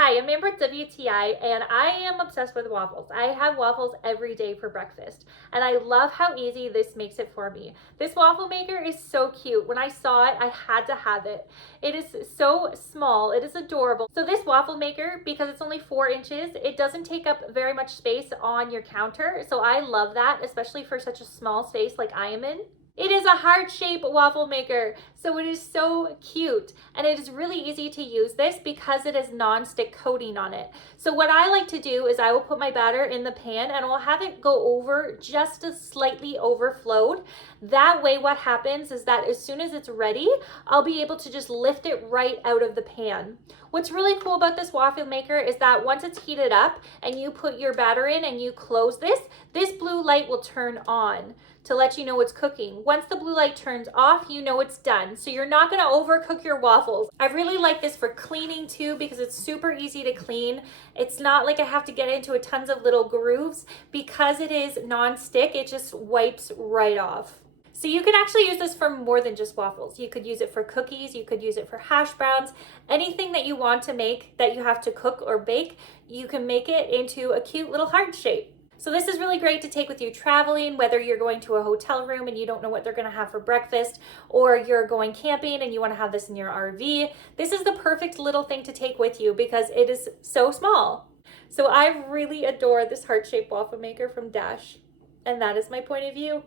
Hi, I'm Amber at WTI and I am obsessed with waffles. I have waffles every day for breakfast and I love how easy this makes it for me. This waffle maker is so cute. When I saw it, I had to have it. It is so small. It is adorable. So this waffle maker, because it's only 4 inches, it doesn't take up very much space on your counter. So I love that, especially for such a small space like I am in. It is a heart-shaped waffle maker, so it is so cute, and it is really easy to use this because it has non-stick coating on it. So what I like to do is I will put my batter in the pan and I'll have it go over just slightly overflowed. That way what happens is that as soon as it's ready, I'll be able to just lift it right out of the pan. What's really cool about this waffle maker is that once it's heated up and you put your batter in and you close this blue light will turn on to let you know it's cooking. Once the blue light turns off, you know it's done. So you're not gonna overcook your waffles. I really like this for cleaning too because it's super easy to clean. It's not like I have to get into tons of little grooves. Because it is non-stick, it just wipes right off. So you can actually use this for more than just waffles. You could use it for cookies, you could use it for hash browns, anything that you want to make that you have to cook or bake, you can make it into a cute little heart shape. So this is really great to take with you traveling, whether you're going to a hotel room and you don't know what they're gonna have for breakfast, or you're going camping and you wanna have this in your RV. This is the perfect little thing to take with you because it is so small. So I really adore this heart-shaped waffle maker from Dash, and that is my point of view.